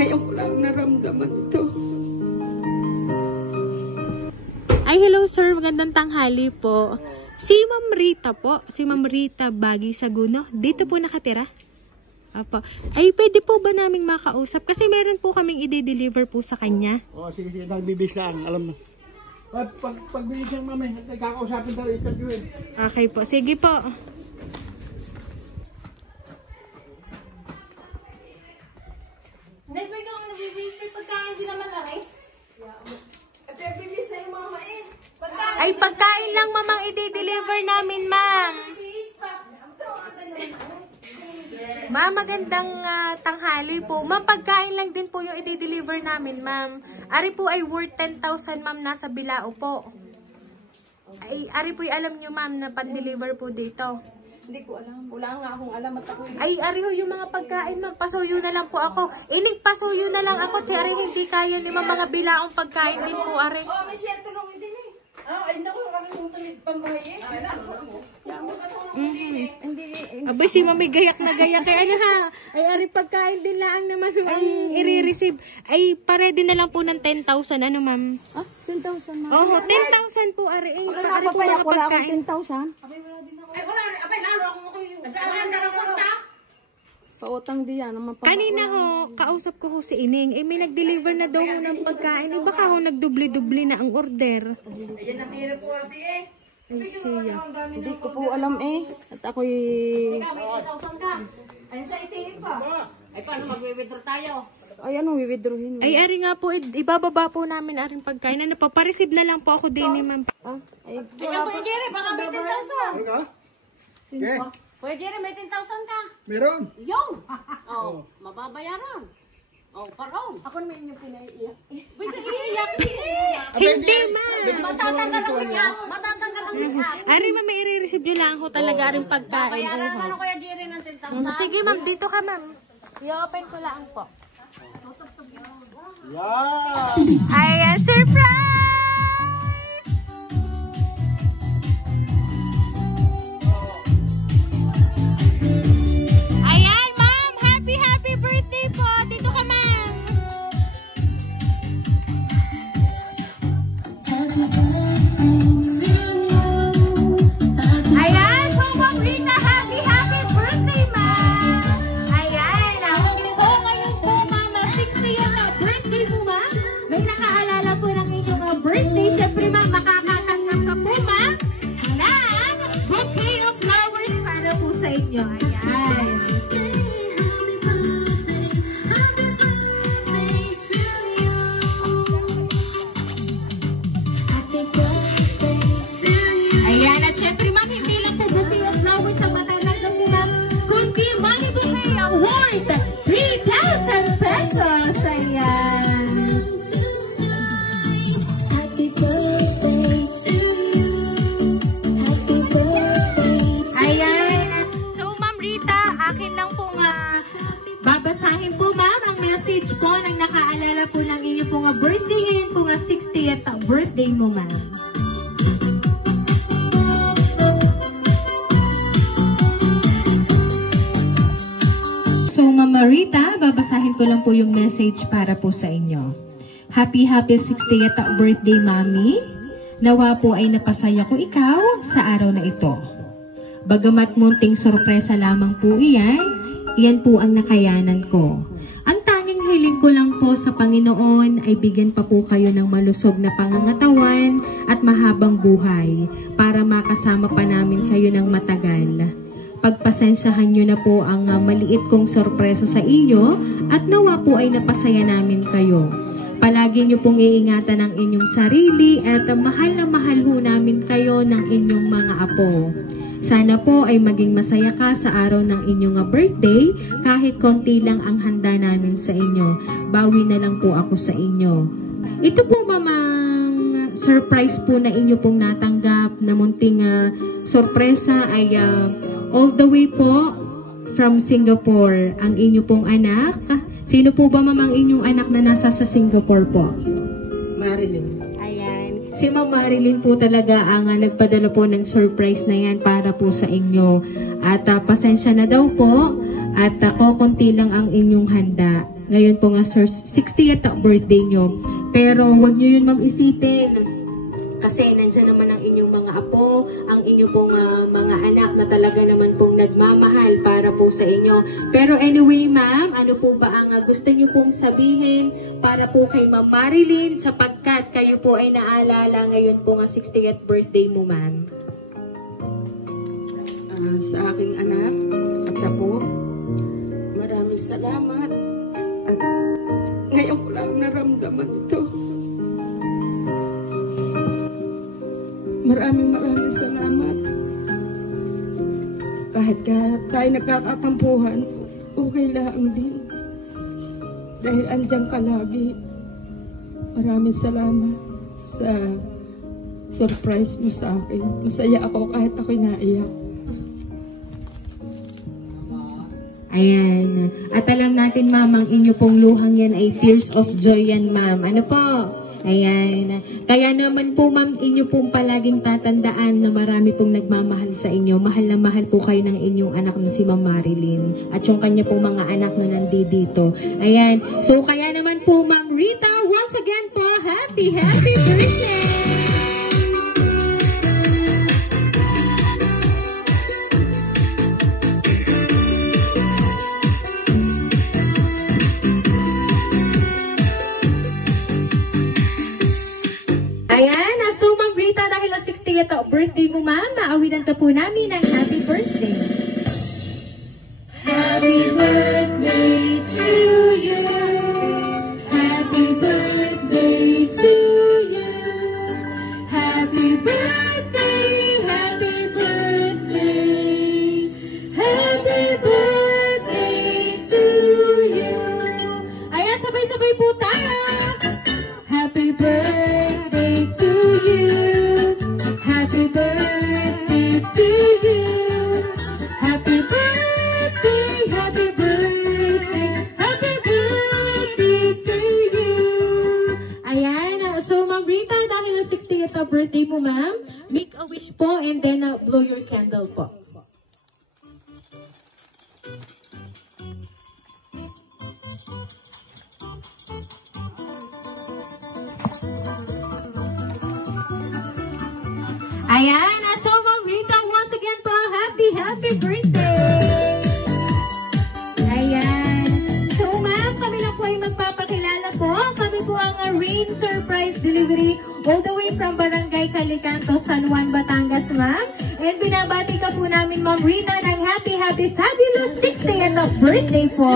Ngayon ko lang naramdaman ito. Ay, hello sir. Magandang tanghali po. Si Ma'am Rita po. Si Ma'am Rita Bagi Saguno. Dito po nakatira? Apo. Ay, pwede po ba naming makausap? Kasi meron po kaming i-deliver po sa kanya. Sige, nagbibisaan. Alam mo. Pagbili siyang mami, nagkakausapin tayo, interviewin. Okay po. Sige po. Hindi, may kang nagbibis. May pagkain din naman na rin. Ate, bibis na yung mama eh. Ay, pagkain lang mamang i-deliver namin, ma'am. Ma'am, magandang tanghali po. Ma'am, pagkain lang din po yung i-deliver namin, ma'am. Ari po ay worth 10,000, ma'am, nasa Bilao po. Ay, ari po alam nyo, ma'am, na pan-deliver po dito. Hindi ko alam. Wala nga akong alam at ako. Ay, ari ho yung mga pagkain, ma'am. Pasuyo na lang po ako. Iling, pasuyo na lang ako. Pero hindi kaya ni ma'am mga Bilaong pagkain din po, ari. Oh, may siya tulong din eh. Ay, naku, kami yung tulit pambahay eh. Hindi. Abay, si mami gayak na gayak. Kaya ano ha? Ay, ari pagkain din lang naman ang i-receive. Ay, paredy na lang po ng 10,000. Ano, ma'am? 10,000 ma'am. Oo, 10,000 po, ari. Ay, ari po mga Wala akong pagkain. 10,000. Ay, wala rin. Abay, lalo akong saan na lang kontak. Pautang diyan naman. Kanina ho, kausap ko ho si Ining. Eh, may nag-deliver na daw ho ng pagkain. Eh, baka ho nagdubli-dubli na ang order. Ayan ang hirap po, ate eh. Ay, siya. Hindi ko po alam eh. At ako'y... Ikaw, may 10,000 ka. Ayun sa itingin pa. Ay, paano mag-withdraw tayo? Ay, ano, wiwithdrawin mo? Ay, ari nga po, ibababa po namin aring pagkain. Ano pa, pa-receive na lang po ako din ni ma'am. Ay, Ay, ako yung Jerry, baka may 10,000. Ano ka? Okay. Kuya Jerry, may 10,000 ka. Meron. Yung! Oh, mababayaran. Oh, parang. ako naman yung pinaiiyak. Uy, iiyak. Hindi, ma'am. Matatanggal ang make-up. Matatanggal ang make-up. Ari, ma'am, may i-receive nyo lang ho talaga aring pagkain. Bayaran naman Kuya Jerry ng 10,000. Sige, ma'am, dito ka, ma'am. I-open ko lang po. Yeah. Ayan, surprise! Ayan, ma'am! Happy birthday po! Dito ka, ma'am! Ayan, so Ma'am Rita, happy birthday, ma'am! Ayan, so ngayon po, ma'am, 60th na birthday mo, ma'am. May nakaalala po ng inyong birthday. Siyempre, ma'am, makakatanggap ka po, ma'am, ng bouquet of flowers para po sa inyo. Ayan. Ayan, at syempre, ma'am, hindi lang po bouquet of flowers ang matatanggap mo, ma'am, kundi money bouquet award 3,000 pesos. Ayan. Ayan. So, Ma'am Rita, akin lang po babasahin po, ma'am, ang message po ng nakaalala po ng inyo po birthday ngayon po 60th birthday mo, ma'am. So, Ma'am Rita, babasahin ko lang po yung message para po sa inyo. Happy 60th birthday, Mami. Nawa po ay napasaya ko ikaw sa araw na ito. Bagamat munting sorpresa lamang po iyan po ang nakayanan ko. Ang tanging hiling ko lang po sa Panginoon ay bigyan pa po kayo ng malusog na pangangatawan at mahabang buhay para makasama pa namin kayo ng matagal. Pagpasensyahan nyo na po ang maliit kong sorpresa sa iyo at nawa po ay napasaya namin kayo. Palagi nyo pong iingatan ang inyong sarili at mahal na mahal ho namin kayo ng inyong mga apo. Sana po ay maging masaya ka sa araw ng inyong birthday kahit konti lang ang handa namin sa inyo. Bawi na lang po ako sa inyo. Ito po mamang surprise po na inyo pong natanggap na munting sorpresa ay all the way po from Singapore, ang inyo pong anak. Sino po ba mamang inyong anak na nasa sa Singapore po? Marilyn. Ayan. Si Ma'am Marilyn po talaga ang nagpadala po ng surprise na yan para po sa inyo. At pasensya na daw po at kokonti lang ang inyong handa. Ngayon po nga, sir, 60th birthday nyo. Pero huwag nyo yun, ma'am, isipin. Kasi nandyan naman ang inyong mga apo, ang inyong pong mga anak na talaga naman pong nagmamahal para po sa inyo. Pero anyway, ma'am, ano po ba ang gusto nyo pong sabihin para po kay Ma'am Marilyn sapagkat kayo po ay naalala ngayon po nga 60th birthday mo, ma'am? Sa aking anak at apo, maraming salamat. At ngayon ko lang naramdaman ito. Maraming salamat. Kahit tayo nagkakatampuhan, okay lang din. Dahil andyan ka lagi. Maraming salamat sa surprise mo sa akin. Masaya ako kahit ako'y naiyak. Ayan. At alam natin, ma'am, ang inyo pong luhang yan ay tears of joy yan, ma'am. Ano po? Ayan. Kaya naman po, ma'am, inyo pong palaging tatandaan na marami pong nagmamahal sa inyo. Mahal na mahal po kayo ng inyong anak na si Ma'am Marilyn. At yung kanya pong mga anak na nandito. Ayan. So, kaya naman po, Ma'am Rita, once again po, happy birthday! So, Ma'am Rita, dahil ang 60th birthday mo, ma'am, maawitan ka po namin ng happy birthday. Happy birthday to you. Happy birthday to you. Happy birthday, happy birthday. Happy birthday to you. Ayan, sabay-sabay po tayo. Happy birthday to you. Happy birthday to you. Happy birthday, happy birthday, happy birthday to you. Ayan, so Ma'am Rita, dahil ang 60th birthday mo, ma'am, make a wish po and then blow your candle po. Ayan, so Ma'am Rita, once again po, happy birthday! Ayan. So ma'am, kami na po ay magpapakilala po. Kami po ang Rain Surprise Delivery all the way from Barangay Calicanto, San Juan, Batangas, ma'am. And binabati ka po namin, Ma'am Rita, ng happy fabulous 60th birthday po.